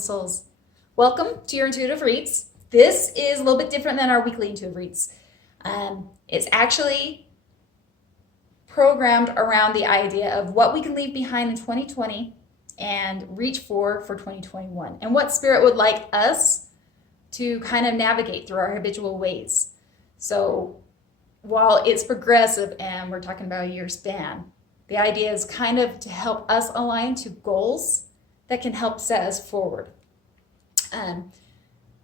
beautiful souls. Welcome to your intuitive reads. This is a little bit different than our weekly intuitive reads. It's actually programmed around the idea of what we can leave behind in 2020 and reach for 2021, and what Spirit would like us to kind of navigate through our habitual ways. So while it's progressive and we're talking about a year span, the idea is kind of to help us align to goals that can help set us forward.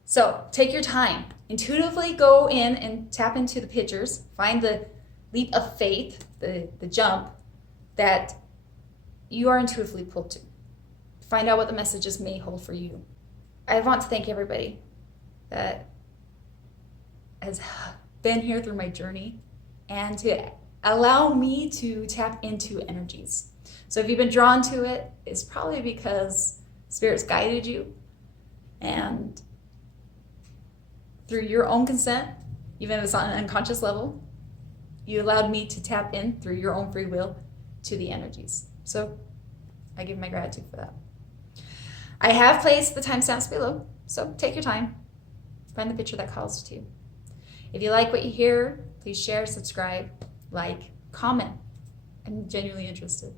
So take your time. Intuitively go in and tap into the pictures. Find the leap of faith, the jump that you are intuitively pulled to. Find out what the messages may hold for you. I want to thank everybody that has been here through my journey and to allow me to tap into energies. So if you've been drawn to it, it's probably because Spirit's guided you, and through your own consent, even if it's on an unconscious level, you allowed me to tap in through your own free will to the energies. So I give my gratitude for that. I have placed the timestamps below, so take your time. Find the picture that calls to you. If you like what you hear, please share, subscribe, like, comment. I'm genuinely interested.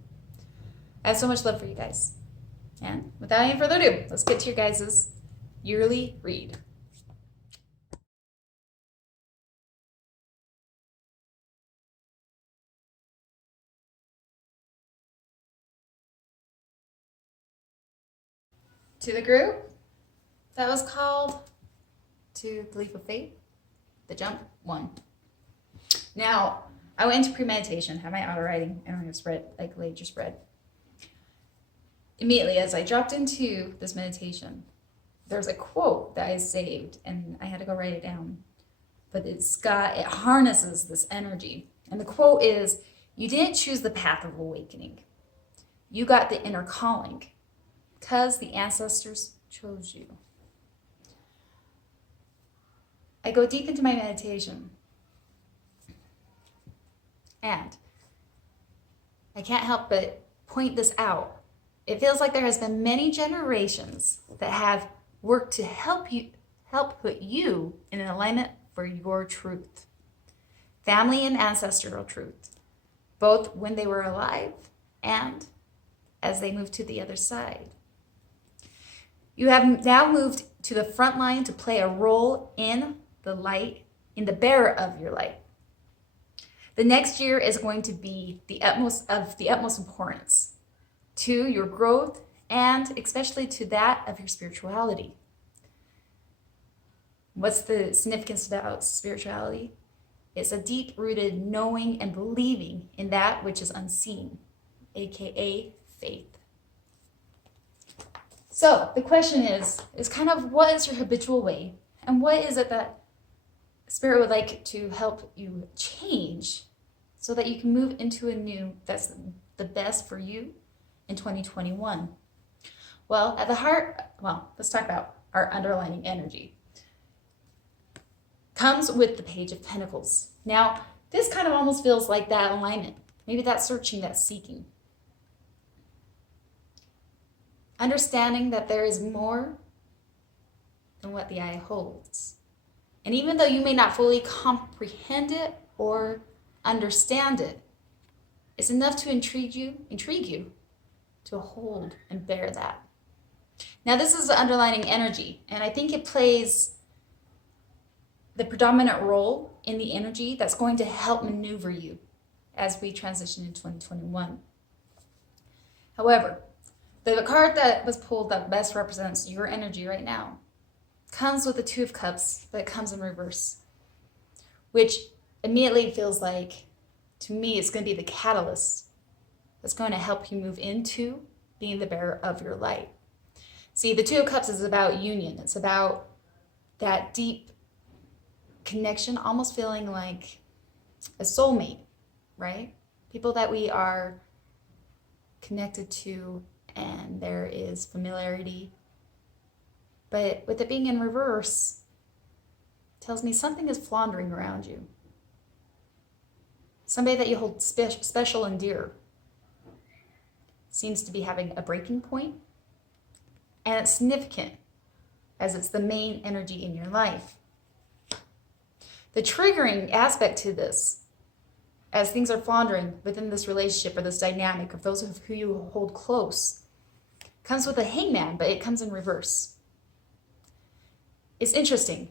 I have so much love for you guys. And without any further ado, let's get to your guys' yearly read. To the group that was called to the leap of faith, the jump 1. Now, I went into premeditation, had my auto writing, and I'm going to spread, like laid your spread. Immediately as I dropped into this meditation, there's a quote that I saved, and I had to go write it down. But it harnesses this energy. And the quote is, "You didn't choose the path of awakening. You got the inner calling, because the ancestors chose you." I go deep into my meditation, and I can't help but point this out. It feels like there has been many generations that have worked to help put you in an alignment for your truth. Family and ancestral truth, both when they were alive and as they moved to the other side. You have now moved to the front line to play a role in the light, in the bearer of your light. The next year is going to be the utmost importance to your growth, and especially to that of your spirituality. What's the significance about spirituality? It's a deep-rooted knowing and believing in that which is unseen, aka faith. So the question is kind of, what is your habitual way? And what is it that Spirit would like to help you change so that you can move into a new that's the best for you in 2021? Well, at the heart, let's talk about our underlining energy. Comes with the Page of Pentacles. Now, this kind of almost feels like that alignment. Maybe that searching, that seeking. Understanding that there is more than what the eye holds. And even though you may not fully comprehend it or understand it, it's enough to intrigue you to hold and bear that. Now, this is the underlining energy, and I think it plays the predominant role in the energy that's going to help maneuver you as we transition in 2021. However, the card that was pulled that best represents your energy right now comes with the Two of Cups, but it comes in reverse, which immediately feels like, to me, it's going to be the catalyst that's going to help you move into being the bearer of your light. See, the Two of Cups is about union. It's about that deep connection, almost feeling like a soulmate, right? People that we are connected to, and there is familiarity. But with it being in reverse, it tells me something is floundering around you. Somebody that you hold special and dear seems to be having a breaking point, And it's significant as it's the main energy in your life. The triggering aspect to this, as things are floundering within this relationship or this dynamic of those who you hold close, comes with a hangman, but it comes in reverse. It's interesting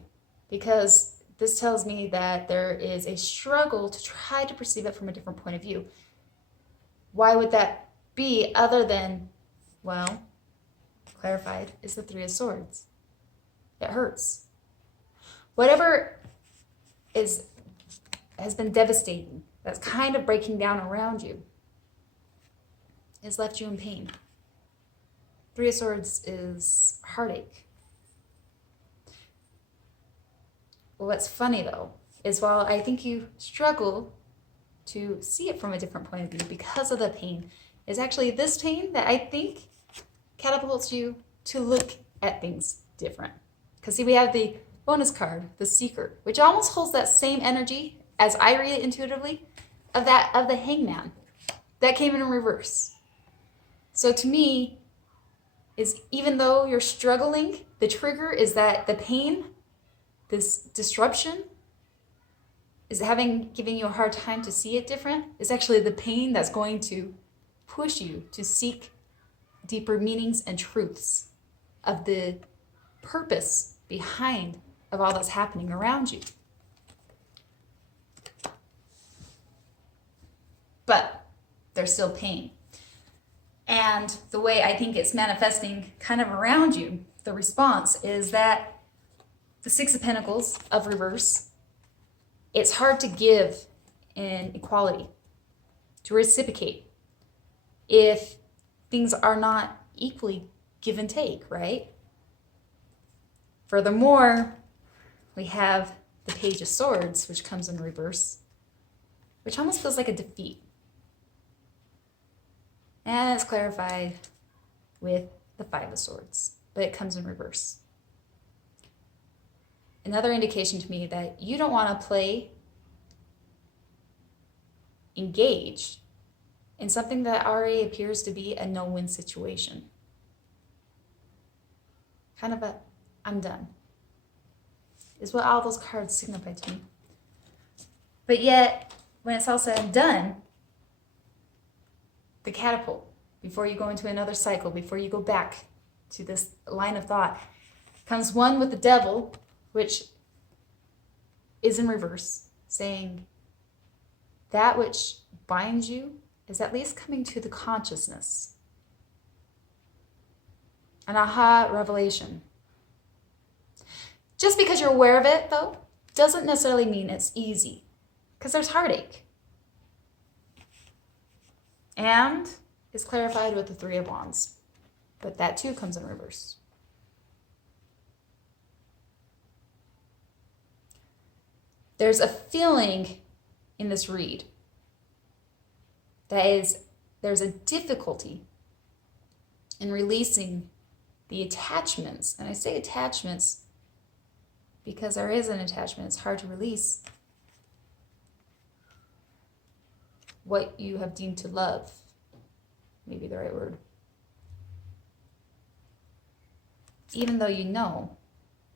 because this tells me that there is a struggle to try to perceive it from a different point of view. Why would that be other than, well, clarified, is the Three of Swords. It hurts. Whatever has been devastating, that's kind of breaking down around you, has left you in pain. Three of Swords is heartache. What's funny though, is while I think you struggle to see it from a different point of view because of the pain, is actually this pain that I think catapults you to look at things different. Because see, we have the bonus card, the Seeker, which almost holds that same energy as I read it intuitively of the Hangman. That came in reverse. So to me, is even though you're struggling, the trigger is that the pain, this disruption, is giving you a hard time to see it different, is actually the pain that's going to push you to seek deeper meanings and truths of the purpose behind of all that's happening around you. But there's still pain. And the way I think it's manifesting kind of around you, the response is that the Six of Pentacles of reverse, it's hard to give in equality, to reciprocate, if things are not equally give and take, right? Furthermore, we have the Page of Swords, which comes in reverse, which almost feels like a defeat. And it's clarified with the Five of Swords, but it comes in reverse. Another indication to me that you don't want to play engaged in something that already appears to be a no-win situation. Kind of a, I'm done, is what all those cards signify to me. But yet, when it's all said and done, the catapult, before you go into another cycle, before you go back to this line of thought, comes one with the Devil, which is in reverse, saying that which binds you is at least coming to the consciousness. An aha revelation. Just because you're aware of it, though, doesn't necessarily mean it's easy, because there's heartache. And is clarified with the Three of Wands, but that too comes in reverse. There's a feeling in this read that is, there's a difficulty in releasing the attachments. And I say attachments because there is an attachment. It's hard to release what you have deemed to love. Maybe the right word. Even though you know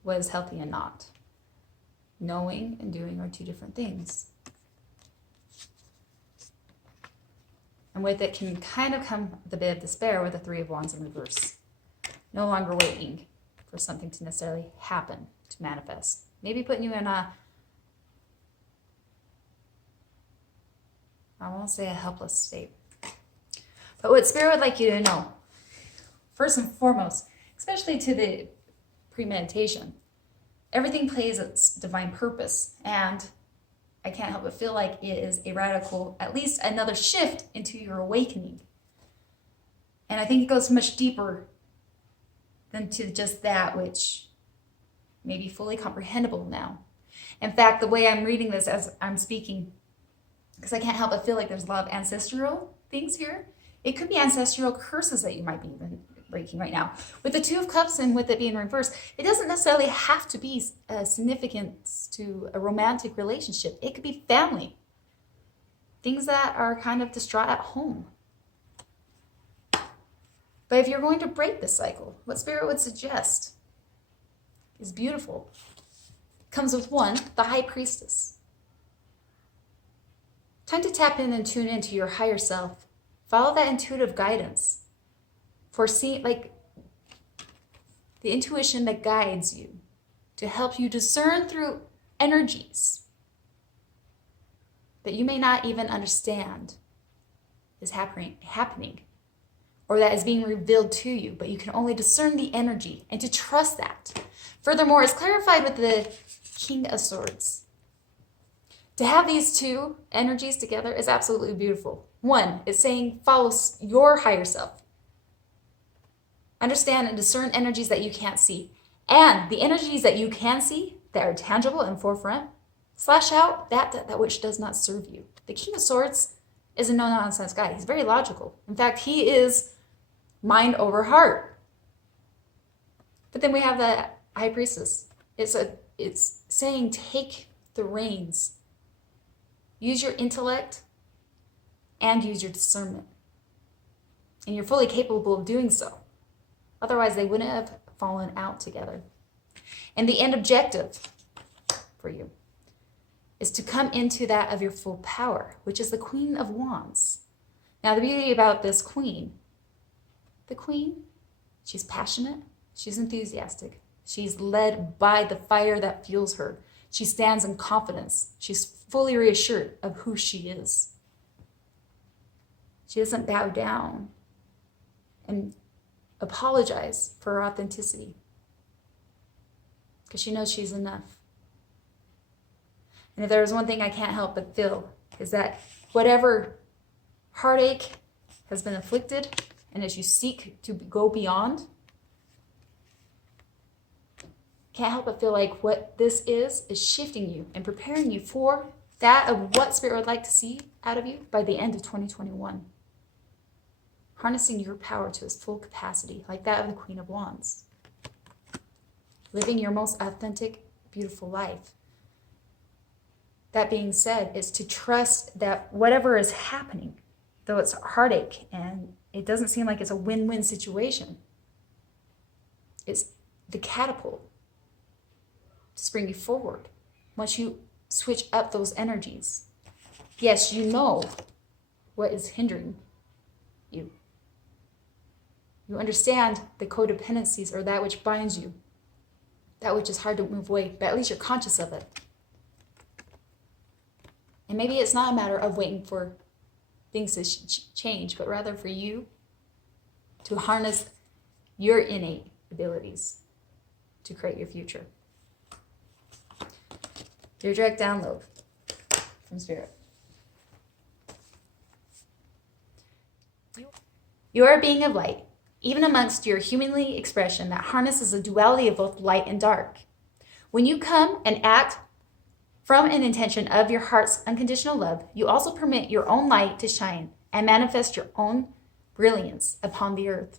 what is healthy and not. Knowing and doing are two different things. And with it can kind of come the bit of despair with the Three of Wands in reverse. No longer waiting for something to necessarily happen, to manifest. Maybe putting you in a, I won't say a helpless state. But what Spirit would like you to know, first and foremost, especially to the premeditation, everything plays its divine purpose. And I can't help but feel like it is a radical, at least another shift into your awakening. And I think it goes much deeper than to just that which may be fully comprehensible now. In fact, the way I'm reading this as I'm speaking, because I can't help but feel like there's a lot of ancestral things here. It could be ancestral curses that you might be even breaking right now. With the Two of Cups and with it being reversed, it doesn't necessarily have to be significance to a romantic relationship. It could be family. Things that are kind of distraught at home. But if you're going to break the cycle, what Spirit would suggest is beautiful. It comes with one, the High Priestess. Time to tap in and tune into your higher self. Follow that intuitive guidance. Foresee, like the intuition that guides you to help you discern through energies that you may not even understand is happening, or that is being revealed to you, but you can only discern the energy and to trust that. Furthermore, it's clarified with the King of Swords. To have these two energies together is absolutely beautiful. One, it's saying follow your higher self. Understand and discern energies that you can't see. And the energies that you can see, that are tangible and forefront, slash out that which does not serve you. The King of Swords is a no-nonsense guy. He's very logical. In fact, he is mind over heart. But then we have the High Priestess. It's saying take the reins. Use your intellect and use your discernment. And you're fully capable of doing so. Otherwise, they wouldn't have fallen out together. And the end objective for you is to come into that of your full power, which is the Queen of Wands. Now, the beauty about this queen, the queen, she's passionate, she's enthusiastic, she's led by the fire that fuels her. She stands in confidence. She's fully reassured of who she is. She doesn't bow down and apologize for her authenticity because she knows she's enough. And if there was one thing I can't help but feel is that whatever heartache has been inflicted, and as you seek to go beyond, can't help but feel like what this is shifting you and preparing you for that of what Spirit would like to see out of you by the end of 2021. Harnessing your power to its full capacity, like that of the Queen of Wands. Living your most authentic, beautiful life. That being said, is to trust that whatever is happening, though it's heartache and it doesn't seem like it's a win-win situation, it's the catapult to spring you forward. Once you switch up those energies, yes, you know what is hindering you. You understand the codependencies, or that which binds you, that which is hard to move away, but at least you're conscious of it. And maybe it's not a matter of waiting for things to change, but rather for you to harness your innate abilities to create your future. Your direct download from Spirit. You are a being of light, even amongst your humanly expression that harnesses a duality of both light and dark. When you come and act from an intention of your heart's unconditional love, you also permit your own light to shine and manifest your own brilliance upon the earth.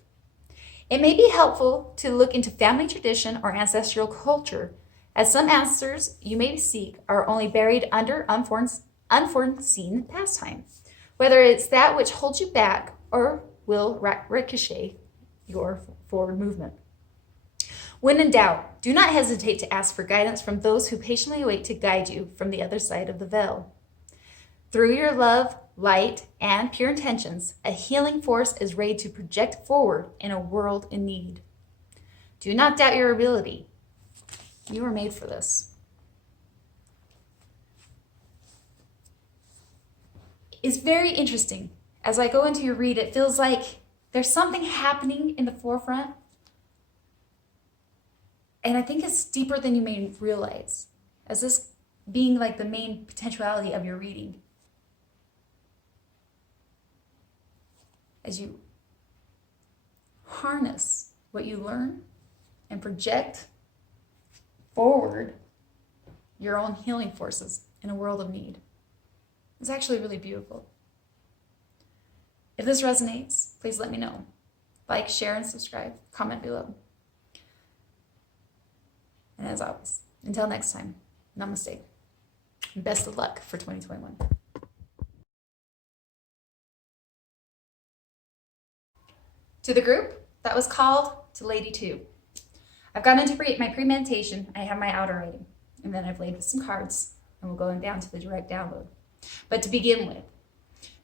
It may be helpful to look into family tradition or ancestral culture, as some answers you may seek are only buried under unforeseen pastime, whether it's that which holds you back or will ricochet your forward movement. When in doubt, do not hesitate to ask for guidance from those who patiently wait to guide you from the other side of the veil. Through your love, light, and pure intentions, a healing force is ready to project forward in a world in need. Do not doubt your ability. You were made for this. It's very interesting. As I go into your read, it feels like there's something happening in the forefront. And I think it's deeper than you may realize, as this being like the main potentiality of your reading. As you harness what you learn and project forward your own healing forces in a world of need. It's actually really beautiful. If this resonates, please let me know. Like, share, and subscribe. Comment below. And as always, until next time, namaste. And best of luck for 2021. To the group that was called to Lady 2. I've gone into my pre-meditation. I have my outer writing. And then I've laid with some cards. And we'll go down to the direct download. But to begin with,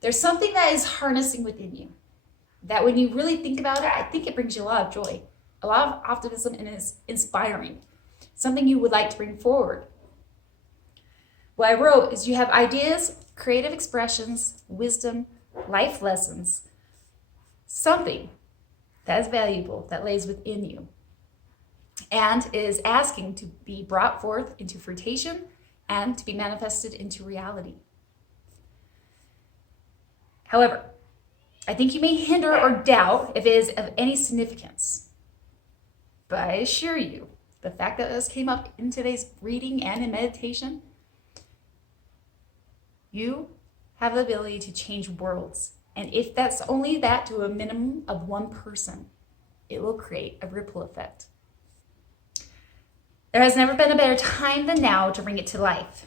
there's something that is harnessing within you. That when you really think about it, I think it brings you a lot of joy. A lot of optimism, and is inspiring. Something you would like to bring forward. What I wrote is you have ideas, creative expressions, wisdom, life lessons. Something that is valuable that lays within you and is asking to be brought forth into fruition and to be manifested into reality. However, I think you may hinder or doubt if it is of any significance. But I assure you, the fact that this came up in today's reading and in meditation, you have the ability to change worlds. And if that's only that to a minimum of one person, it will create a ripple effect. There has never been a better time than now to bring it to life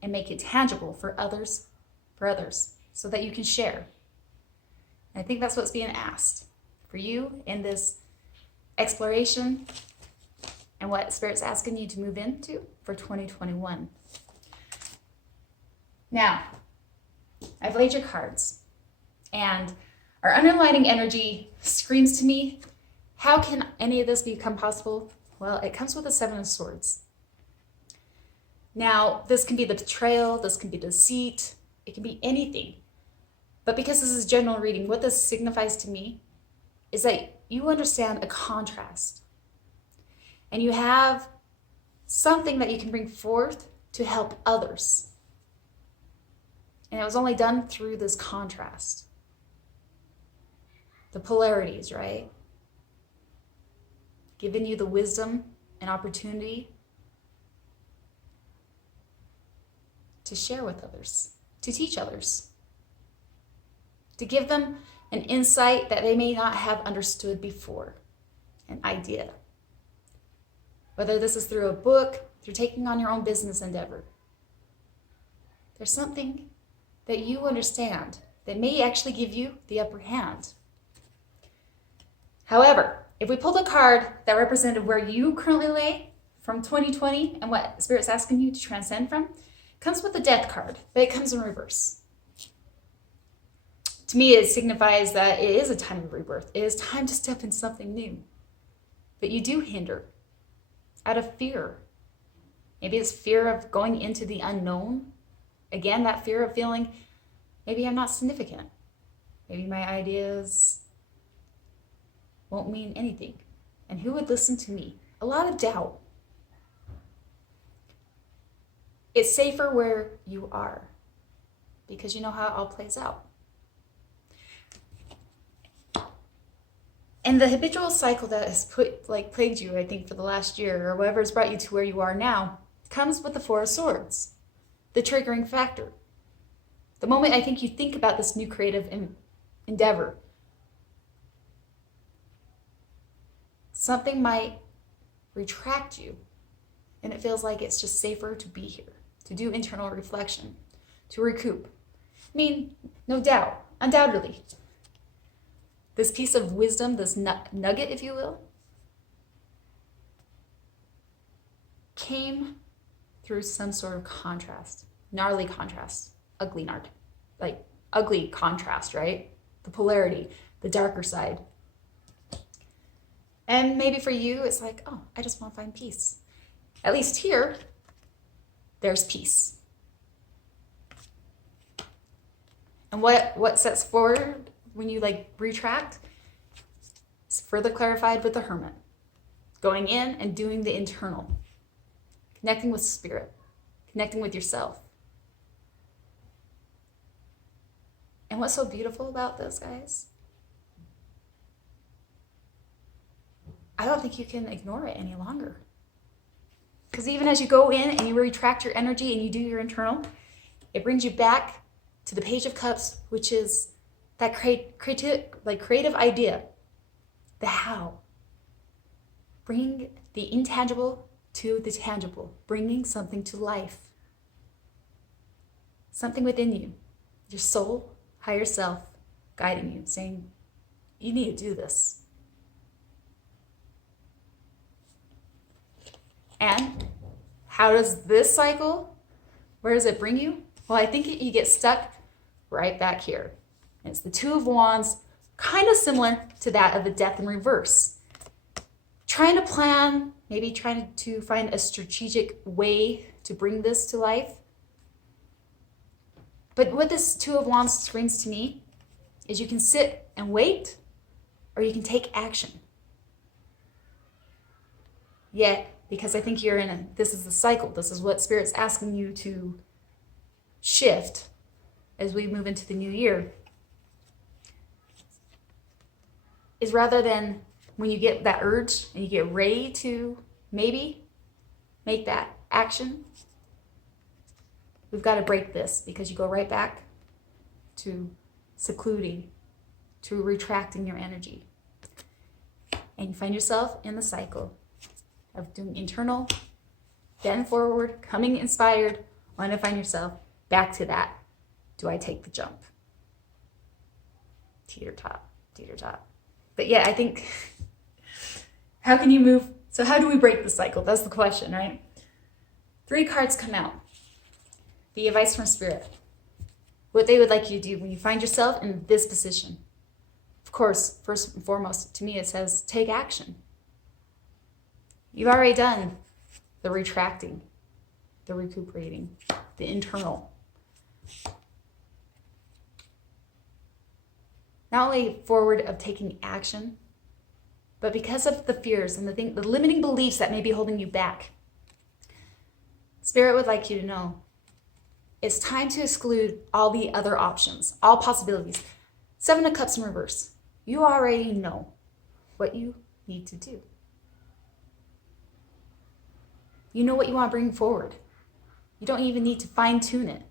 and make it tangible for others, so that you can share. And I think that's what's being asked for you in this exploration and what Spirit's asking you to move into for 2021. Now, I've laid your cards, and our underlining energy screams to me, how can any of this become possible? Well, it comes with the 7 of Swords. Now, this can be the betrayal, this can be deceit, it can be anything. But because this is general reading, what this signifies to me is that you understand a contrast. And you have something that you can bring forth to help others. And it was only done through this contrast. The polarities, right? Giving you the wisdom and opportunity to share with others, to teach others, to give them an insight that they may not have understood before, an idea. Whether this is through a book, through taking on your own business endeavor. There's something that you understand that may actually give you the upper hand. However, if we pulled a card that represented where you currently lay from 2020 and what Spirit's asking you to transcend from, it comes with the Death card, but it comes in reverse. To me, it signifies that it is a time of rebirth. It is time to step in something new. But you do hinder out of fear. Maybe it's fear of going into the unknown. Again, that fear of feeling, maybe I'm not significant. Maybe my ideas won't mean anything. And who would listen to me? A lot of doubt. It's safer where you are because you know how it all plays out. And the habitual cycle that has plagued you, I think, for the last year, or whatever has brought you to where you are now, comes with the 4 of Swords, the triggering factor. The moment I think you think about this new creative endeavor, something might retract you, and it feels like it's just safer to be here, to do internal reflection, to recoup. I mean, no doubt, undoubtedly, this piece of wisdom, this nugget, if you will, came through some sort of contrast, gnarly contrast, ugly contrast, right? The polarity, the darker side. And maybe for you, it's like, oh, I just want to find peace. At least here, there's peace. And what sets forward when you retract is further clarified with the Hermit. Going in and doing the internal. Connecting with Spirit. Connecting with yourself. And what's so beautiful about this, guys? I don't think you can ignore it any longer. Because even as you go in and you retract your energy and you do your internal, it brings you back to the Page of Cups, which is that creative idea. The how. Bring the intangible to the tangible. Bringing something to life. Something within you. Your soul, higher self, guiding you, saying, you need to do this. And how does this cycle, where does it bring you? Well, I think you get stuck right back here. And it's the Two of Wands, kind of similar to that of the Death in reverse. Trying to plan, maybe trying to find a strategic way to bring this to life. But what this Two of Wands screams to me is you can sit and wait, or you can take action. Yet, because I think this is the cycle, this is what Spirit's asking you to shift as we move into the new year, is rather than when you get that urge and you get ready to maybe make that action, we've got to break this, because you go right back to secluding, to retracting your energy. And you find yourself in the cycle of doing internal, then forward, coming inspired, only to find yourself back to that. Do I take the jump? Teeter top, teeter top. But yeah, I think, how can you move? So how do we break the cycle? That's the question, right? 3 cards come out. The advice from Spirit. What they would like you to do when you find yourself in this position. Of course, first and foremost, to me it says take action. You've already done the retracting, the recuperating, the internal. Not only forward of taking action, but because of the fears and the limiting beliefs that may be holding you back. Spirit would like you to know it's time to exclude all the other options, all possibilities. 7 of Cups in reverse. You already know what you need to do. You know what you want to bring forward. You don't even need to fine-tune it.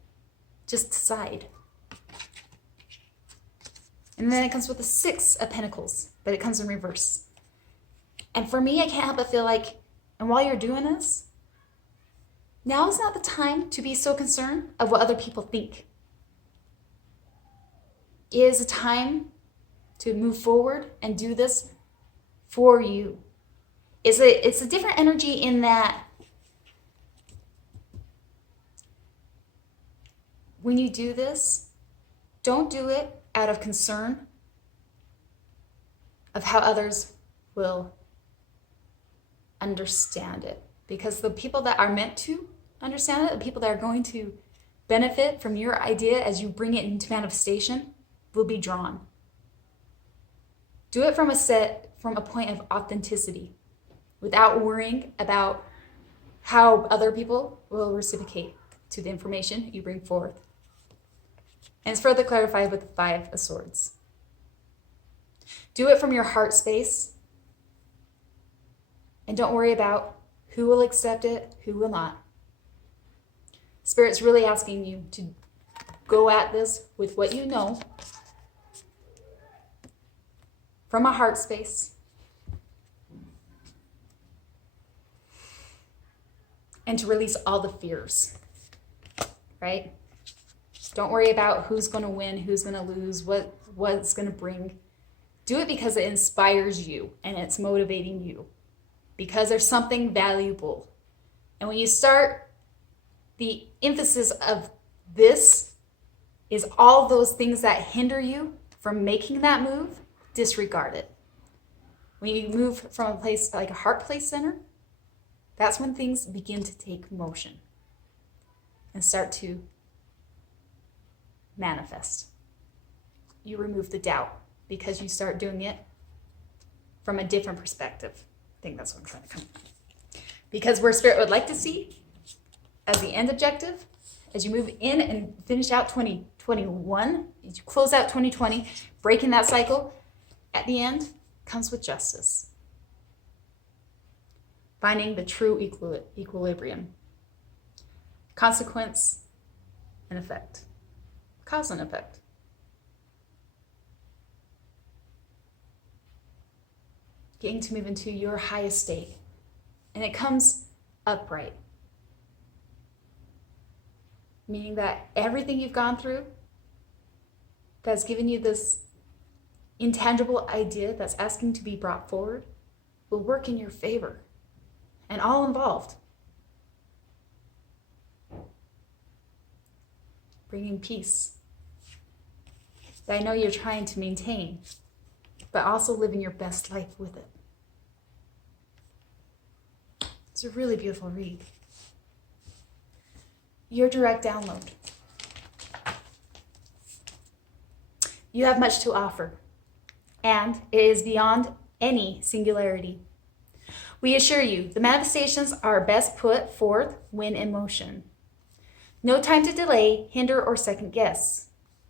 Just decide. And then it comes with the 6 of Pentacles, but it comes in reverse. And for me, I can't help but feel like, and while you're doing this, now is not the time to be so concerned of what other people think. It is a time to move forward and do this for you. It's a different energy in that when you do this, don't do it out of concern of how others will understand it. Because the people that are meant to understand it, the people that are going to benefit from your idea as you bring it into manifestation, will be drawn. Do it from a point of authenticity, without worrying about how other people will reciprocate to the information you bring forth. And it's further clarified with the 5 of Swords. Do it from your heart space, and don't worry about who will accept it, who will not. Spirit's really asking you to go at this with what you know, from a heart space, and to release all the fears, right? Don't worry about who's going to win, who's going to lose, what's going to bring. Do it because it inspires you and it's motivating you, because there's something valuable. And when you start, the emphasis of this is all those things that hinder you from making that move, disregard it. When you move from a place like a heart place center, that's when things begin to take motion and start to manifest. You remove the doubt because you start doing it from a different perspective. I think that's what I'm trying to come from. Because where Spirit would like to see as the end objective, as you move in and finish out 2021, as you close out 2020, breaking that cycle, at the end comes with justice. Finding the true equilibrium. Consequence and effect. Cause and effect. Getting to move into your highest state. And it comes upright. Meaning that everything you've gone through that's given you this intangible idea that's asking to be brought forward will work in your favor and all involved. Bringing peace that I know you're trying to maintain, but also living your best life with it. It's a really beautiful read. Your direct download. You have much to offer, and it is beyond any singularity. We assure you, the manifestations are best put forth when in motion. No time to delay, hinder, or second guess.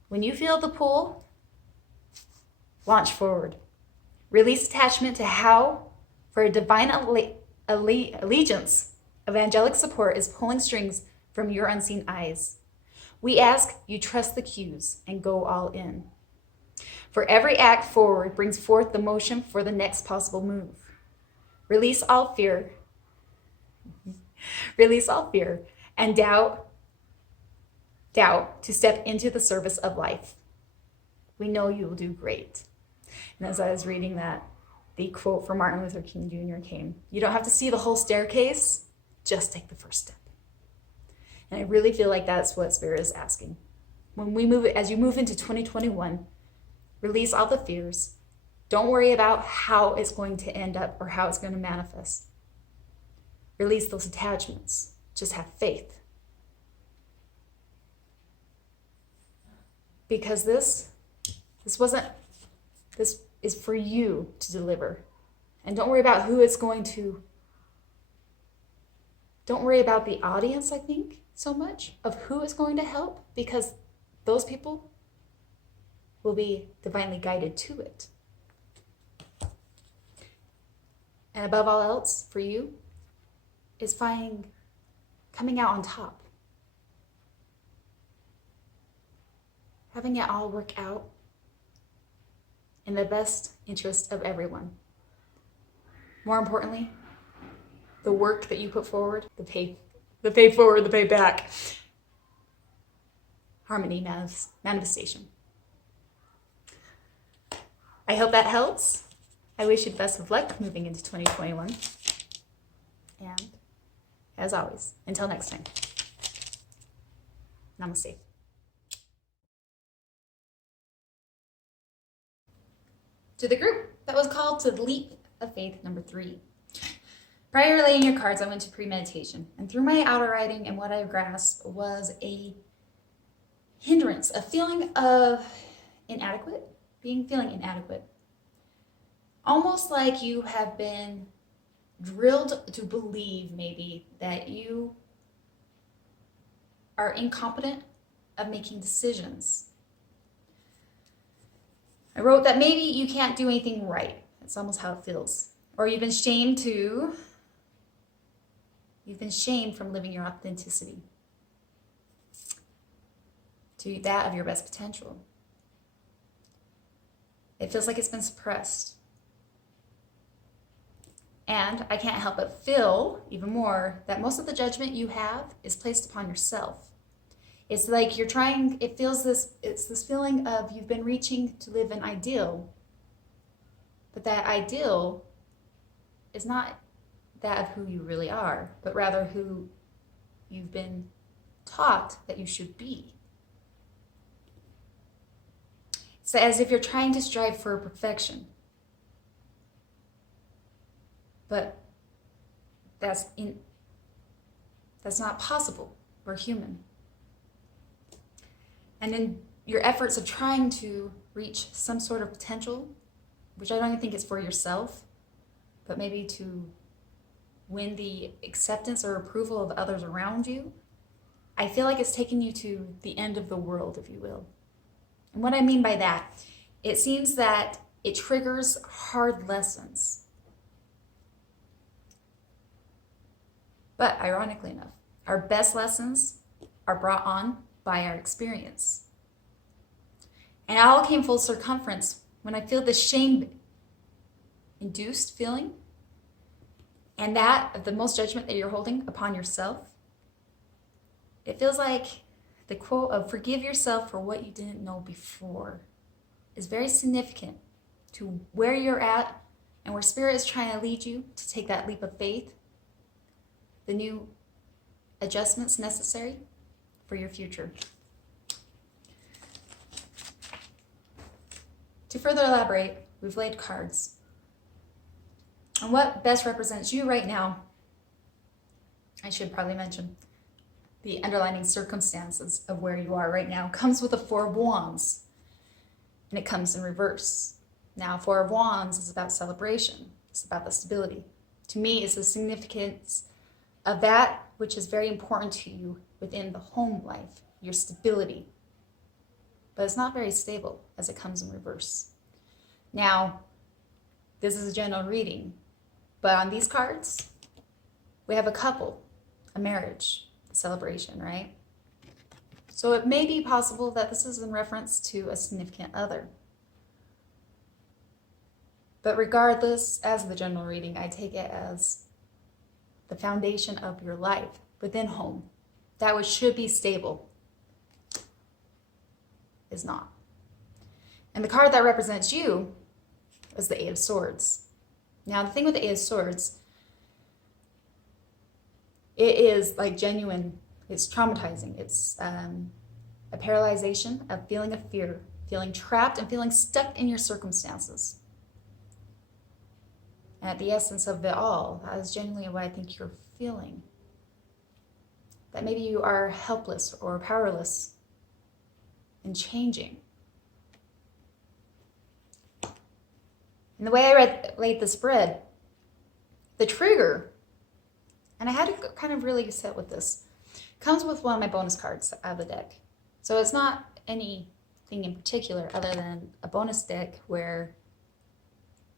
When you feel the pull, launch forward. Release attachment to how, for a divine allegiance of angelic support is pulling strings from your unseen eyes. We ask you trust the cues and go all in. For every act forward brings forth the motion for the next possible move. Release all fear. Release all fear and doubt to step into the service of life. We know you will do great. And as I was reading that, the quote from Martin Luther King Jr. came. You don't have to see the whole staircase, just take the first step. And I really feel like that's what Spirit is asking. As you move into 2021, release all the fears. Don't worry about how it's going to end up or how it's going to manifest. Release those attachments. Just have faith. Because this is for you to deliver. And don't worry about who it's going to. Don't worry about the audience, I think, so much, of who is going to help, because those people will be divinely guided to it. And above all else, for you, is coming out on top. Having it all work out in the best interest of everyone. More importantly, the work that you put forward, the pay forward, the pay back. Harmony manifestation. I hope that helps. I wish you the best of luck moving into 2021. And as always, until next time, namaste. To the group that was called to the leap of faith number 3. Prior to laying your cards, I went to premeditation, and through my outer writing and what I grasped was a hindrance, a feeling of feeling inadequate. Almost like you have been drilled to believe maybe that you are incompetent of making decisions. I wrote that maybe you can't do anything right. That's almost how it feels. Or you've been shamed from living your authenticity to that of your best potential. It feels like it's been suppressed. And I can't help but feel even more that most of the judgment you have is placed upon yourself. It's like it's this feeling of you've been reaching to live an ideal, but that ideal is not that of who you really are, but rather who you've been taught that you should be. It's as if you're trying to strive for perfection, but that's not possible. We're human. And in your efforts of trying to reach some sort of potential, which I don't even think is for yourself, but maybe to win the acceptance or approval of others around you, I feel like it's taken you to the end of the world, if you will. And what I mean by that, it seems that it triggers hard lessons. But ironically enough, our best lessons are brought on by our experience. And it all came full circumference when I feel this shame-induced feeling, and that of the most judgment that you're holding upon yourself. It feels like the quote of "forgive yourself for what you didn't know before" is very significant to where you're at and where Spirit is trying to lead you to take that leap of faith, the new adjustments necessary for your future. To further elaborate, we've laid cards. And what best represents you right now, I should probably mention, the underlying circumstances of where you are right now comes with the Four of Wands, and it comes in reverse. Now, Four of Wands is about celebration. It's about the stability. To me, it's the significance of that which is very important to you within the home life, your stability. But it's not very stable as it comes in reverse. Now, this is a general reading, but on these cards, we have a couple, a marriage, a celebration, right? So it may be possible that this is in reference to a significant other. But regardless, as the general reading, I take it as the foundation of your life within home, that which should be stable, is not. And the card that represents you is the Eight of Swords. Now, the thing with the Eight of Swords, it is like genuine, it's traumatizing. It's a paralyzation, a feeling of fear, feeling trapped and feeling stuck in your circumstances. And at the essence of it all, that is genuinely what I think you're feeling. That maybe you are helpless or powerless in changing. And the way I laid the spread, the trigger, and I had to kind of really sit with this, comes with one of my bonus cards out of the deck. So it's not anything in particular other than a bonus deck or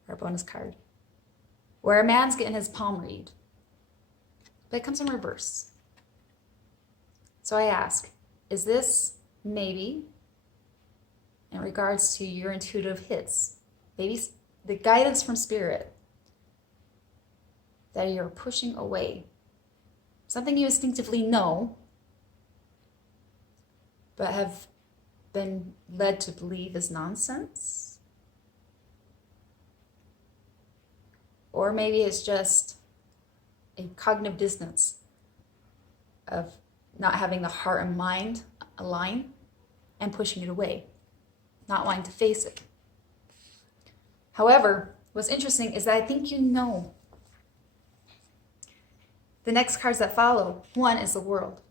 a bonus card, where a man's getting his palm read. But it comes in reverse. So I ask, is this maybe in regards to your intuitive hits, maybe the guidance from Spirit that you're pushing away? Something you instinctively know, but have been led to believe is nonsense? Or maybe it's just a cognitive dissonance of not having the heart and mind align and pushing it away, not wanting to face it. However, what's interesting is that I think you know. The next cards that follow, one is the World,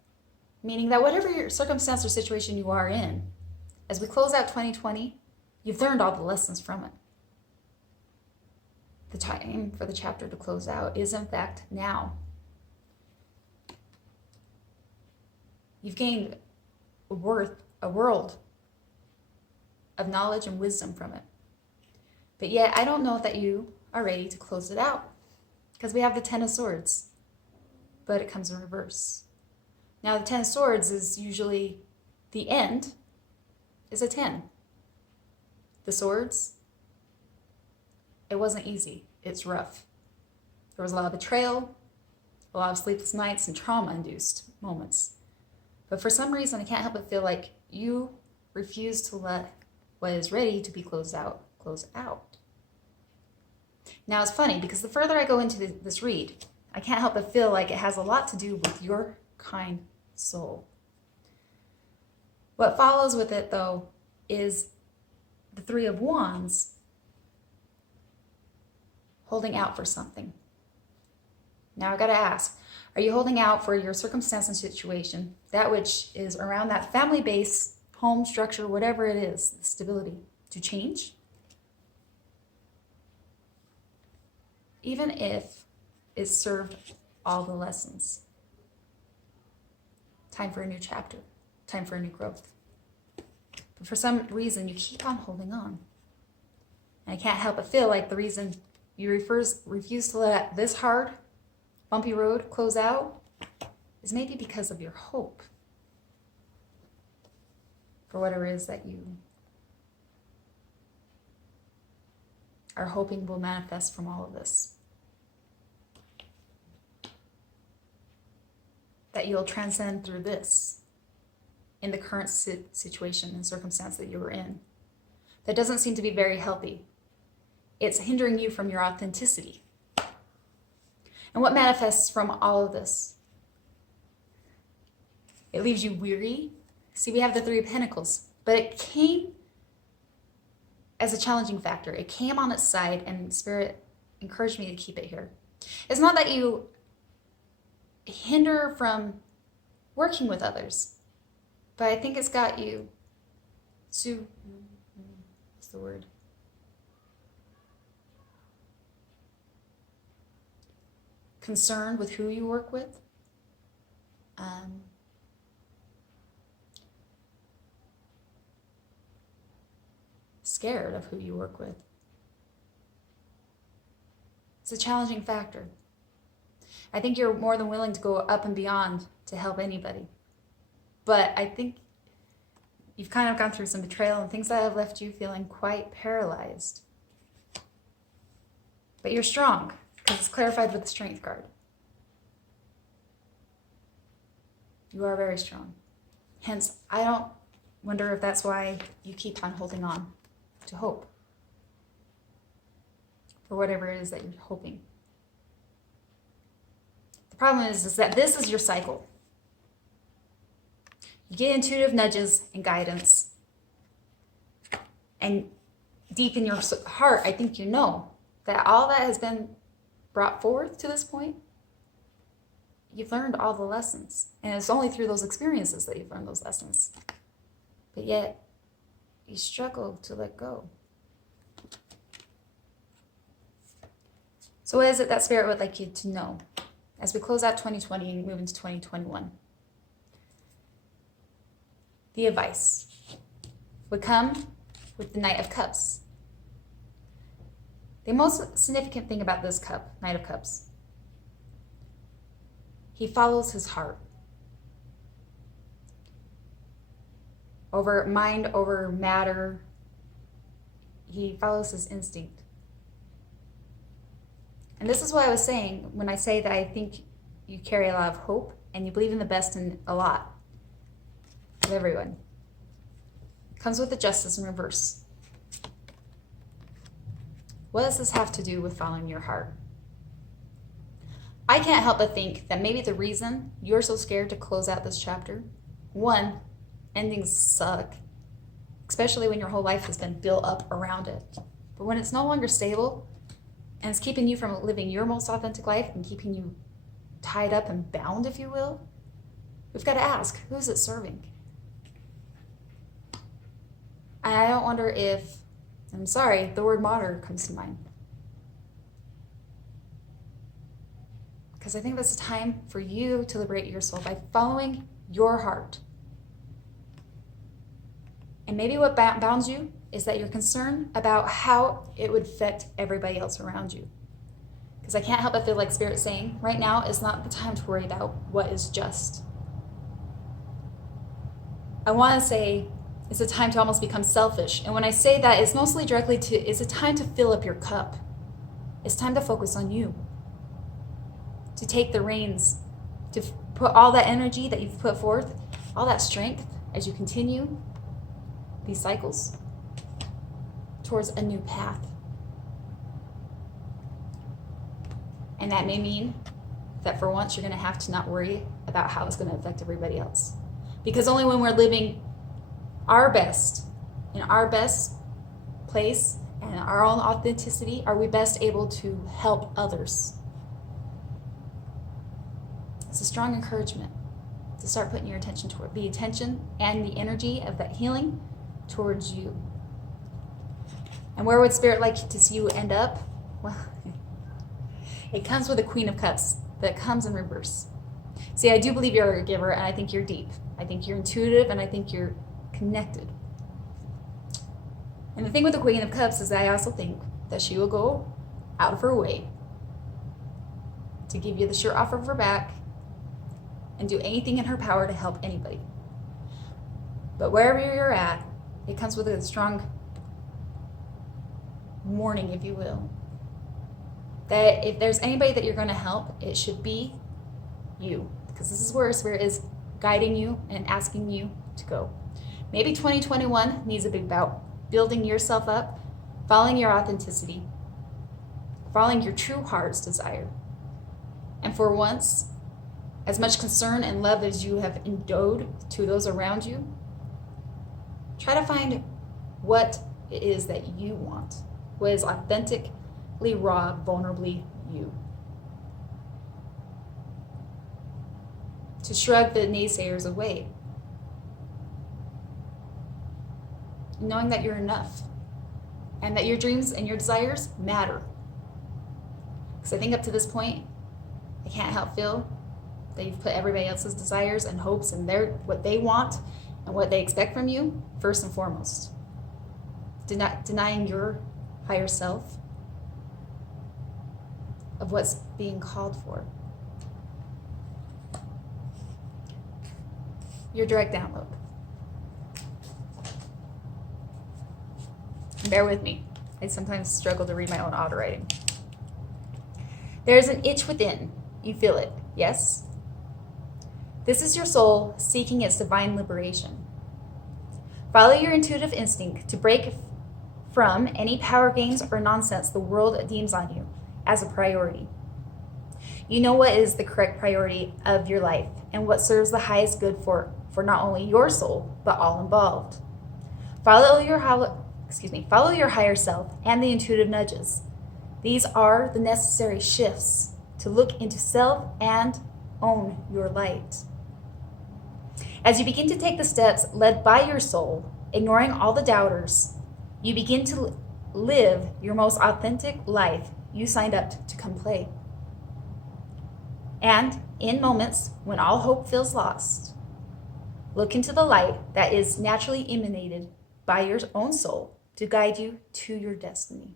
meaning that whatever your circumstance or situation you are in, as we close out 2020, you've learned all the lessons from it. The time for the chapter to close out is, in fact, now. You've gained a world of knowledge and wisdom from it. But yet, I don't know that you are ready to close it out, because we have the Ten of Swords, but it comes in reverse. Now, the Ten of Swords is usually the end is a 10. The swords, it wasn't easy. It's rough. There was a lot of betrayal, a lot of sleepless nights, and trauma-induced moments. But for some reason, I can't help but feel like you refuse to let what is ready to be closed out, close out. Now, it's funny, because the further I go into this read, I can't help but feel like it has a lot to do with your kind soul. What follows with it, though, is the Three of Wands holding out for something. Now, I got to ask, are you holding out for your circumstance and situation, that which is around that family base, home structure, whatever it is, the stability, to change? Even if it served all the lessons. Time for a new chapter. Time for a new growth. But for some reason, you keep on holding on. And I can't help but feel like the reason you refuse to let this hard, bumpy road close out is maybe because of your hope for whatever it is that you are hoping will manifest from all of this. That you'll transcend through this in the current situation and circumstance that you were in. That doesn't seem to be very healthy. it's hindering you from your authenticity. And what manifests from all of this? It leaves you weary. See, we have the Three of Pentacles, but it came as a challenging factor. It came on its side, and Spirit encouraged me to keep it here. It's not that you hinder from working with others, but I think it's got you to, what's the word? Concerned with who you work with. Scared of who you work with. It's a challenging factor. I think you're more than willing to go up and beyond to help anybody. But I think you've kind of gone through some betrayal and things that have left you feeling quite paralyzed. But you're strong, because it's clarified with the Strength card. You are very strong. Hence, I don't wonder if that's why you keep on holding on to hope for whatever it is that you're hoping. The problem is that this is your cycle. You get intuitive nudges and guidance, and deep in your heart, I think you know that all that has been brought forth to this point, you've learned all the lessons. And it's only through those experiences that you've learned those lessons. But yet, you struggle to let go. So what is it that Spirit would like you to know as we close out 2020 and move into 2021? The advice would come with the Knight of Cups. The most significant thing about this cup, Knight of Cups, he follows his heart. Over mind, over matter, he follows his instinct. And this is what I was saying when I say that I think you carry a lot of hope and you believe in the best in a lot of everyone. It comes with the Justice in reverse. What does this have to do with following your heart? I can't help but think that maybe the reason you're so scared to close out this chapter, one, endings suck, especially when your whole life has been built up around it. But when it's no longer stable and it's keeping you from living your most authentic life and keeping you tied up and bound, if you will, we've got to ask, who's it serving? And I don't wonder if, I'm sorry, the word martyr comes to mind. Because I think that's a time for you to liberate your soul by following your heart. And maybe what bounds you is that you're concerned about how it would affect everybody else around you. Because I can't help but feel like Spirit's saying, right now is not the time to worry about what is just. I want to say it's a time to almost become selfish. And when I say that, it's mostly directly to, it's a time to fill up your cup. It's time to focus on you. To take the reins, to put all that energy that you've put forth, all that strength as you continue these cycles towards a new path. And that may mean that for once you're going to have to not worry about how it's going to affect everybody else. Because only when we're living our best, in our best place and our own authenticity, are we best able to help others. It's a strong encouragement to start putting your attention toward the attention and the energy of that healing towards you. And where would Spirit like to see you end up? Well, it comes with the Queen of Cups that comes in reverse. See, I do believe you're a giver, and I think you're deep. I think you're intuitive, and I think you're connected. And the thing with the Queen of Cups is that I also think that she will go out of her way to give you the shirt off of her back and do anything in her power to help anybody. But wherever you're at, it comes with a strong warning, if you will, that if there's anybody that you're going to help, it should be you. Because this is where Spirit is guiding you and asking you to go. Maybe 2021 needs to be about building yourself up, following your authenticity, following your true heart's desire. And for once, as much concern and love as you have endowed to those around you, try to find what it is that you want, what is authentically raw, vulnerably you. To shrug the naysayers away, knowing that you're enough and that your dreams and your desires matter. Because I think up to this point, I can't help feel that you've put everybody else's desires and hopes and what they want and what they expect from you first and foremost. Denying your higher self of what's being called for. Your direct download. Bear with me. I sometimes struggle to read my own auto writing. There is an itch within. You feel it, yes? This is your soul seeking its divine liberation. Follow your intuitive instinct to break from any power games or nonsense the world deems on you as a priority. You know what is the correct priority of your life and what serves the highest good for not only your soul, but all involved. Follow your higher self and the intuitive nudges. These are the necessary shifts to look into self and own your light. As you begin to take the steps led by your soul, ignoring all the doubters, you begin to live your most authentic life you signed up to come play. And in moments when all hope feels lost, look into the light that is naturally emanated by your own soul to guide you to your destiny.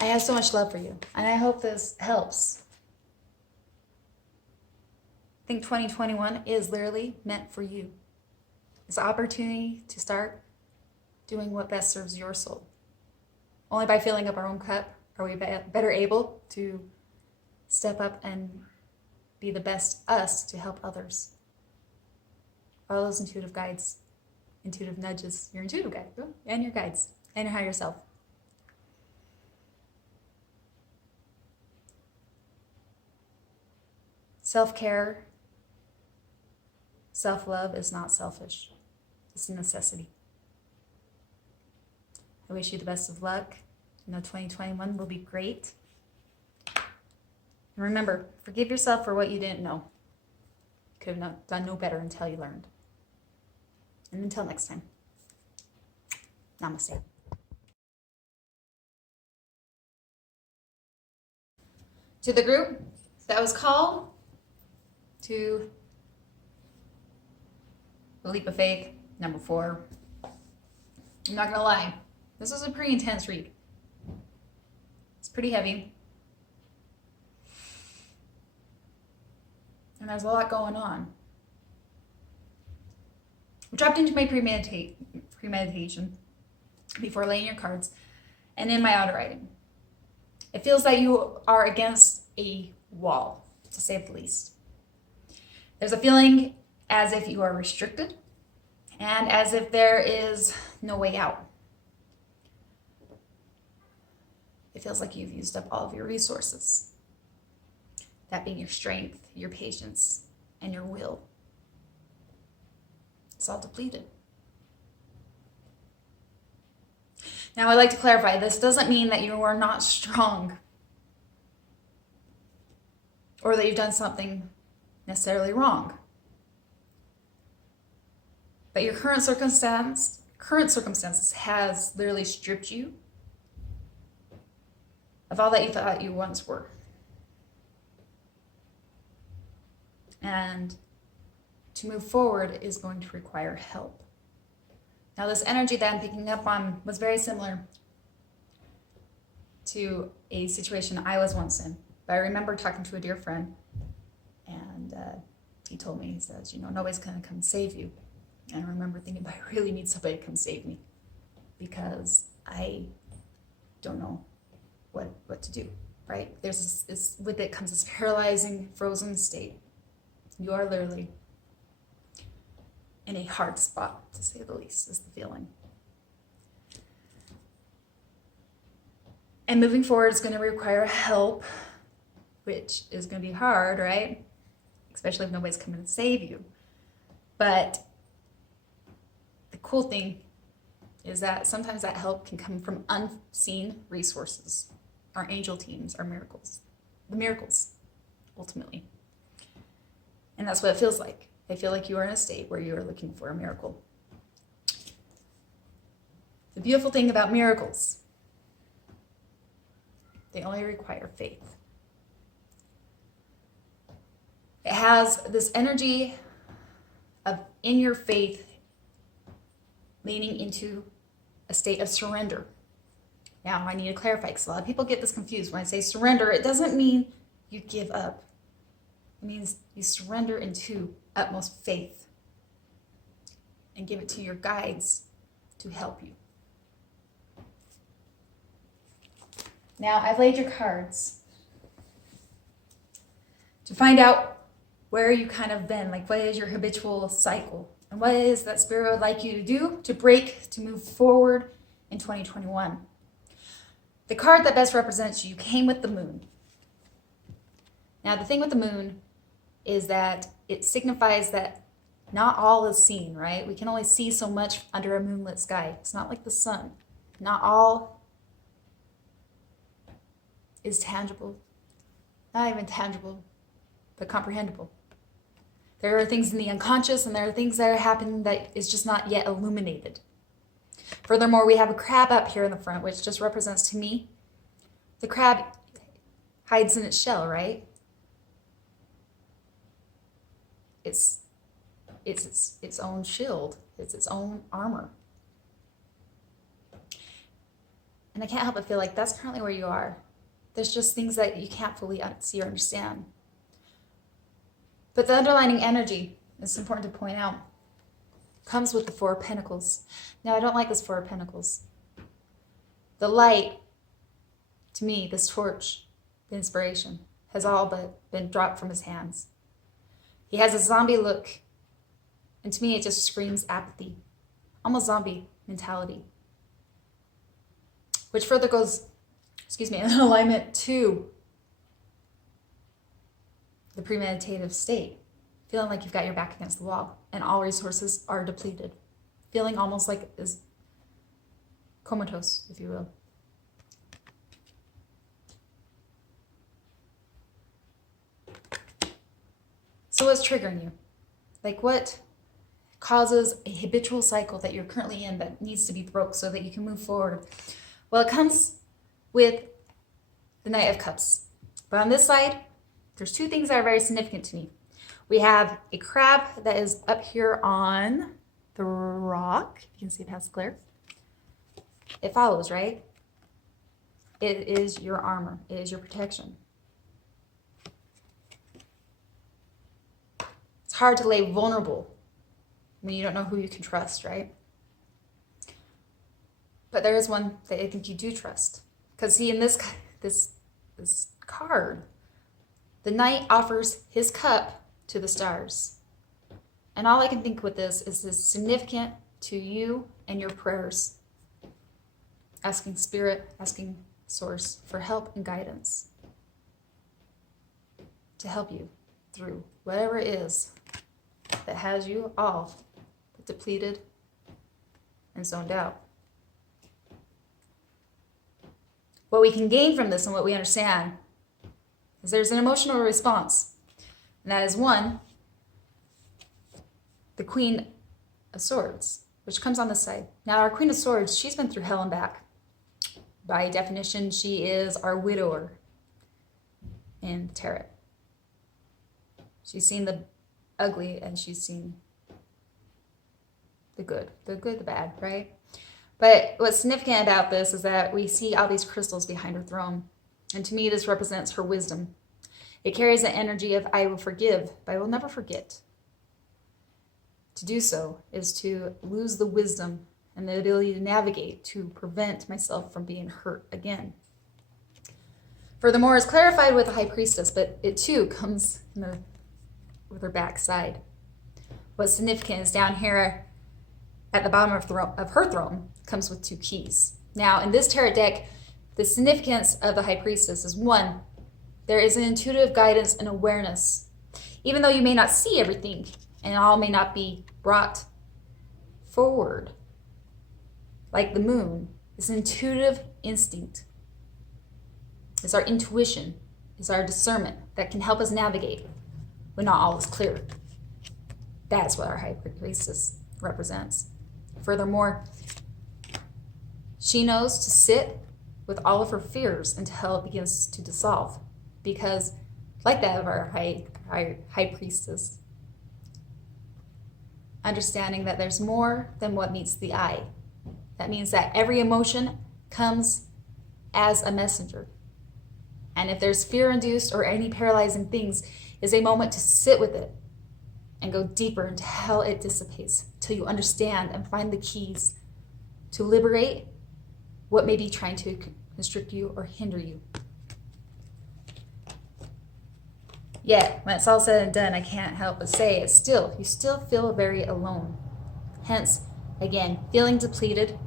I have so much love for you, and I hope this helps. I think 2021 is literally meant for you. It's an opportunity to start doing what best serves your soul. Only by filling up our own cup are we better able to step up and be the best us to help others. All those intuitive guides, intuitive nudges, your intuitive guide, and your guides, and your higher self. Self-care, self-love is not selfish. It's a necessity. I wish you the best of luck. I know 2021 will be great. And remember, forgive yourself for what you didn't know. You could have done no better until you learned. And until next time, namaste. To the group that was called to the leap of faith, number 4. I'm not gonna lie, this was a pretty intense read. It's pretty heavy. And there's a lot going on. I dropped into my premeditation before laying your cards and in my auto writing. It feels like you are against a wall, to say the least. There's a feeling as if you are restricted and as if there is no way out. It feels like you've used up all of your resources. That being your strength, your patience, and your will. It's all depleted. Now, I'd like to clarify, this doesn't mean that you are not strong or that you've done something necessarily wrong. But your current circumstances has literally stripped you of all that you thought you once were. And to move forward is going to require help. Now, this energy that I'm picking up on was very similar to a situation I was once in. But I remember talking to a dear friend, and he told me, he says, nobody's going to come save you. And I remember thinking, but I really need somebody to come save me because I don't know what to do, right? With it comes this paralyzing, frozen state. You are literally in a hard spot, to say the least, is the feeling. And moving forward is going to require help, which is going to be hard, right? Especially if nobody's coming to save you. But the cool thing is that sometimes that help can come from unseen resources, our angel teams, our miracles, the miracles, ultimately. And that's what it feels like. I feel like you are in a state where you are looking for a miracle. The beautiful thing about miracles, they only require faith. It has this energy of, in your faith, leaning into a state of surrender. Now, I need to clarify because a lot of people get this confused. When I say surrender, it doesn't mean you give up. It means you surrender into utmost faith and give it to your guides to help you. Now, I've laid your cards to find out where you kind of been, like what is your habitual cycle and what is that Spirit would like you to do to break, to move forward in 2021. The card that best represents you came with the moon. Now, the thing with the moon is that it signifies that not all is seen, right? We can only see so much under a moonlit sky. It's not like the sun. Not all is tangible, not even tangible, but comprehensible. There are things in the unconscious and there are things that are happening that is just not yet illuminated. Furthermore, we have a crab up here in the front, which just represents to me, the crab hides in its shell, right? It's its own shield. It's its own armor. And I can't help but feel like that's currently where you are. There's just things that you can't fully see or understand. But the underlying energy, it's important to point out, comes with the Four of Pentacles. Now, I don't like this Four of Pentacles. The light, to me, this torch, the inspiration, has all but been dropped from his hands. He has a zombie look, and to me, it just screams apathy, almost zombie mentality, which further goes, in alignment to the premeditative state, feeling like you've got your back against the wall and all resources are depleted, feeling almost like is comatose, if you will. So what's triggering you? Like what causes a habitual cycle that you're currently in that needs to be broke so that you can move forward? Well, it comes with the Knight of Cups. But on this side, there's two things that are very significant to me. We have a crab that is up here on the rock. You can see it has clear. It follows, right? It is your armor. It is your protection. It's hard to lay vulnerable when you don't know who you can trust, right? But there is one that I think you do trust. Because see, in this card, the knight offers his cup to the stars. And all I can think with this is significant to you and your prayers. Asking Spirit, asking Source for help and guidance. To help you through whatever it is that has you all depleted and zoned out. What we can gain from this and what we understand is there's an emotional response. And that is one, the Queen of Swords, which comes on this side. Now, our Queen of Swords, she's been through hell and back. By definition, she is our widower in the tarot. She's seen the ugly and she's seen the good, the bad, right? But what's significant about this is that we see all these crystals behind her throne. And to me, this represents her wisdom. It carries the energy of I will forgive, but I will never forget. To do so is to lose the wisdom and the ability to navigate to prevent myself from being hurt again. Furthermore, it's clarified with the High Priestess, but it too comes with her backside. What's significant is down here at the bottom of her throne comes with two keys. Now, in this tarot deck, The significance of the High Priestess is, one, there is an intuitive guidance and awareness. Even though you may not see everything and all may not be brought forward, like the moon, it's an intuitive instinct. It's our intuition, it's our discernment that can help us navigate when not all is clear. That's what our High Priestess represents. Furthermore, she knows to sit with all of her fears until it begins to dissolve. Because, like that of our high Priestess, understanding that there's more than what meets the eye. That means that every emotion comes as a messenger. And if there's fear-induced or any paralyzing things, is a moment to sit with it and go deeper until it dissipates, till you understand and find the keys to liberate what may be trying to constrict you or hinder you. Yet, when it's all said and done, I can't help but say you still feel very alone. Hence, again, feeling depleted,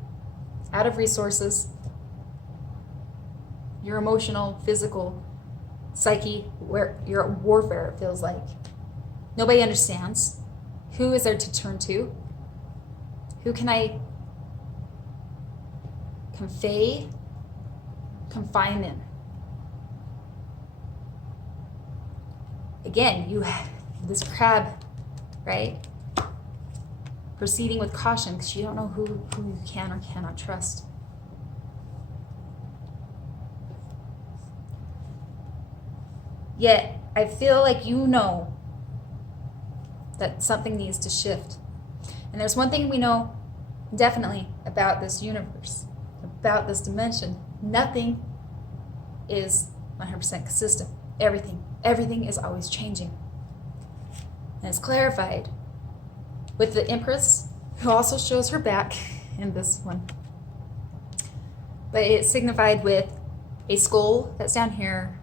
out of resources, your emotional, physical, psyche, where you're at warfare, it feels like. Nobody understands. Who is there to turn to? Who can I confine in? Again, you have this crab, right? Proceeding with caution because you don't know who you can or cannot trust. Yet, I feel like you know that something needs to shift. And there's one thing we know definitely about this universe, about this dimension. Nothing is 100% consistent. Everything is always changing. And it's clarified with the Empress, who also shows her back in this one. But it's signified with a skull that's down here,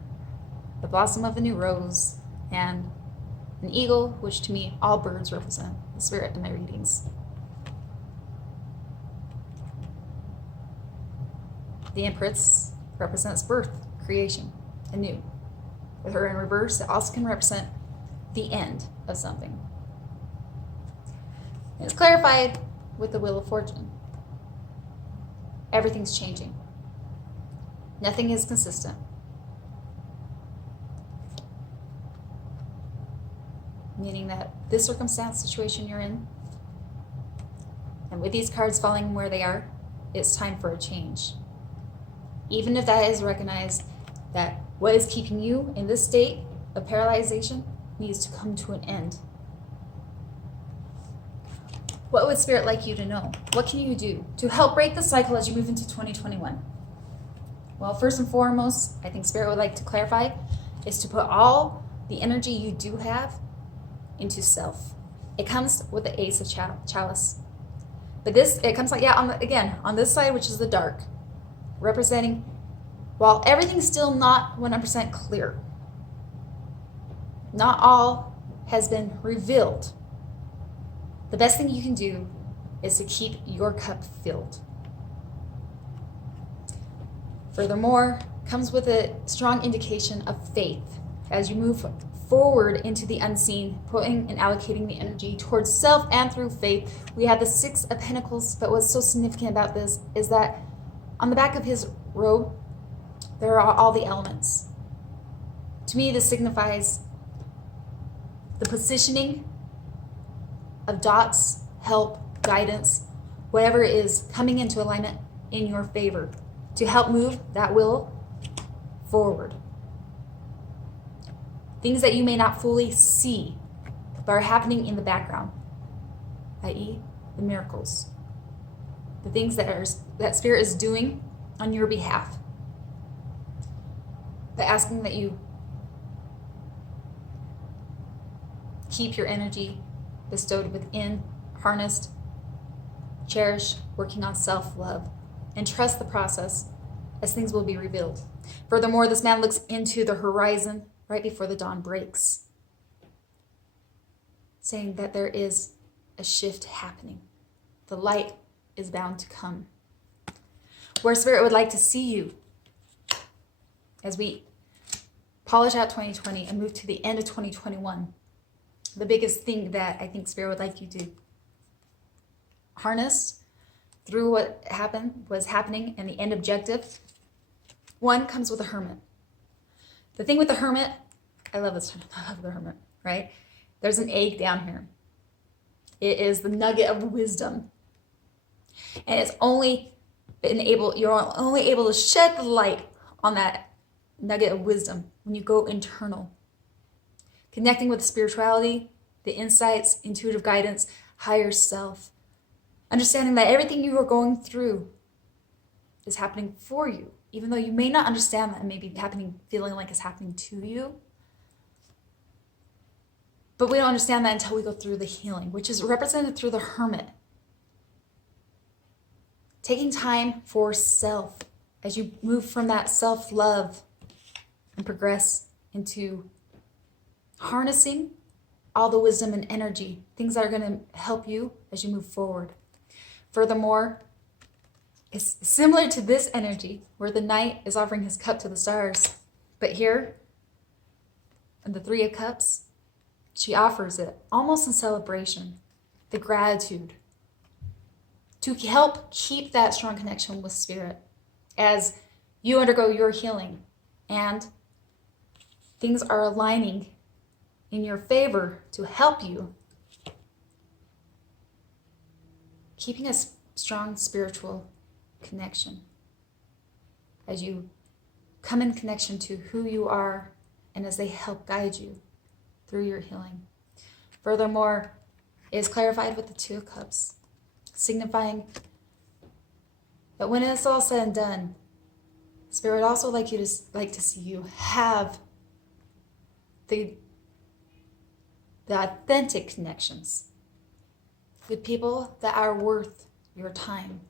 the blossom of a new rose, and an eagle, which to me, all birds represent the spirit in my readings. The Empress represents birth, creation, anew. With her in reverse, it also can represent the end of something. And it's clarified with the Wheel of Fortune. Everything's changing. Nothing is consistent. Meaning that this circumstance, situation you're in, and with these cards falling where they are, it's time for a change. Even if that is recognized that what is keeping you in this state of paralyzation needs to come to an end. What would Spirit like you to know? What can you do to help break the cycle as you move into 2021? Well, first and foremost, I think Spirit would like to clarify is to put all the energy you do have into self. It comes with the Ace of Chalice. But it comes like, on this side, which is the dark, representing, while everything's still not 100% clear, not all has been revealed, the best thing you can do is to keep your cup filled. Furthermore, comes with a strong indication of faith as you move forward into the unseen, putting and allocating the energy towards self and through faith. We have the Six of Pentacles, but what's so significant about this is that on the back of his robe, there are all the elements. To me, this signifies the positioning of dots, help, guidance, whatever is coming into alignment in your favor to help move that wheel forward. Things that you may not fully see, but are happening in the background, i.e. the miracles. The things that Spirit is doing on your behalf. But asking that you keep your energy bestowed within, harnessed, cherish, working on self-love, and trust the process as things will be revealed. Furthermore, this man looks into the horizon right before the dawn breaks, saying that there is a shift happening. The light is bound to come. Where Spirit would like to see you as we polish out 2020 and move to the end of 2021, the biggest thing that I think Spirit would like you to harness through what was happening and the end objective, one comes with a hermit. The thing with the hermit, I love this term, I love the hermit, right? There's an egg down here. It is the nugget of wisdom. And it's only you're only able to shed the light on that nugget of wisdom when you go internal. Connecting with spirituality, the insights, intuitive guidance, higher self. Understanding that everything you are going through is happening for you. Even though you may not understand that, it may be happening, feeling like it's happening to you. But we don't understand that until we go through the healing, which is represented through the hermit. Taking time for self as you move from that self-love and progress into harnessing all the wisdom and energy, things that are going to help you as you move forward. Furthermore, it's similar to this energy where the knight is offering his cup to the stars. But here, in the Three of Cups, she offers it almost in celebration, the gratitude, to help keep that strong connection with Spirit as you undergo your healing and things are aligning in your favor to help you, keeping a strong spiritual connection as you come in connection to who you are and as they help guide you through your healing. Furthermore, it is clarified with the Two of Cups, signifying that when it's all said and done, Spirit would also like to see you have the authentic connections with people that are worth your time,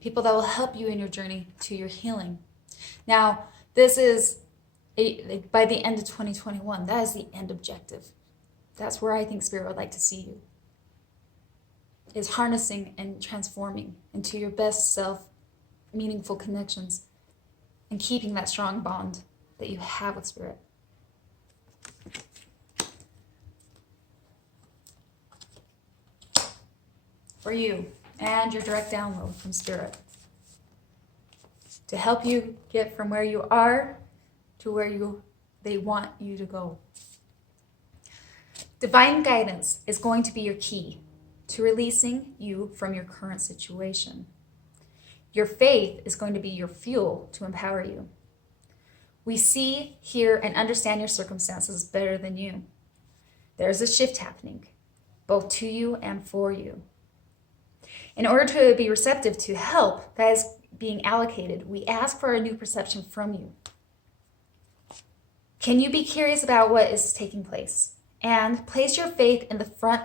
people that will help you in your journey to your healing. Now, this is by the end of 2021, that is the end objective. That's where I think Spirit would like to see you, is harnessing and transforming into your best self, meaningful connections, and keeping that strong bond that you have with Spirit. For you and your direct download from Spirit to help you get from where you are to where they want you to go. Divine guidance is going to be your key to releasing you from your current situation. Your faith is going to be your fuel to empower you. We see, hear, and understand your circumstances better than you. There's a shift happening, both to you and for you. In order to be receptive to help that is being allocated, we ask for a new perception from you. Can you be curious about what is taking place and place your faith in the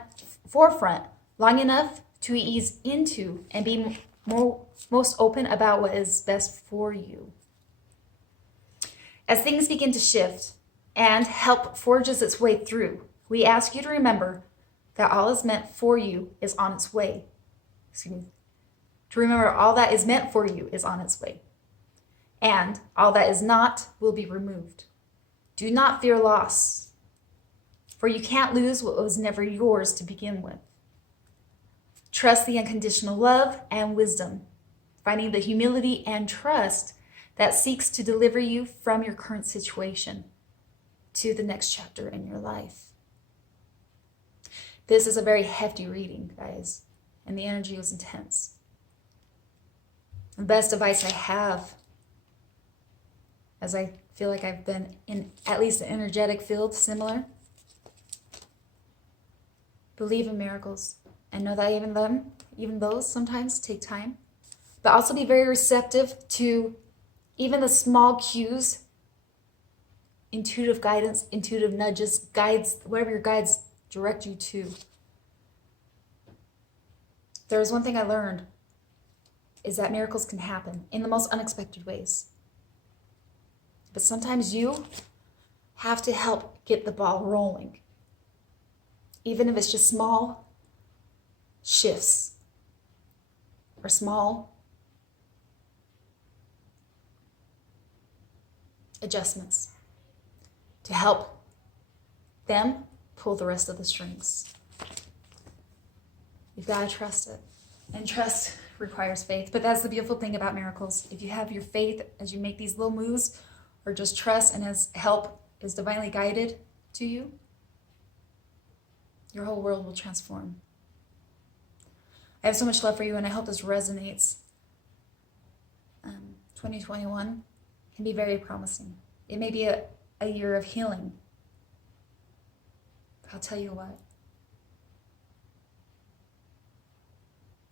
forefront long enough to ease into and be most open about what is best for you? As things begin to shift and help forges its way through, we ask you to remember that all is meant for you is on its way. To remember all that is meant for you is on its way, and all that is not will be removed. Do not fear loss, for you can't lose what was never yours to begin with. Trust the unconditional love and wisdom, finding the humility and trust that seeks to deliver you from your current situation to the next chapter in your life. This is a very hefty reading, guys, and the energy was intense. The best advice I have, as I feel like I've been in at least an energetic field similar, believe in miracles and know that even those sometimes take time, but also be very receptive to even the small cues, intuitive guidance, intuitive nudges, guides, whatever your guides direct you to. There was one thing I learned, is that miracles can happen in the most unexpected ways. But sometimes you have to help get the ball rolling, even if it's just small shifts or small adjustments to help them pull the rest of the strings. You've got to trust it. And trust requires faith. But that's the beautiful thing about miracles. If you have your faith as you make these little moves, or just trust and as help is divinely guided to you, your whole world will transform. I have so much love for you, and I hope this resonates. 2021 can be very promising. It may be a year of healing. But I'll tell you what,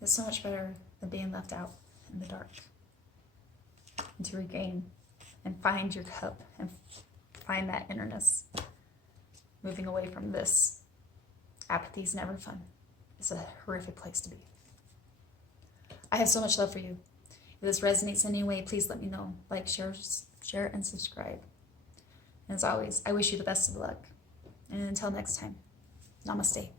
it's so much better than being left out in the dark. And to regain and find your cup and find that innerness. Moving away from this. Apathy is never fun. It's a horrific place to be. I have so much love for you. If this resonates in any way, please let me know. Like, share, and subscribe. And as always, I wish you the best of luck. And until next time, namaste.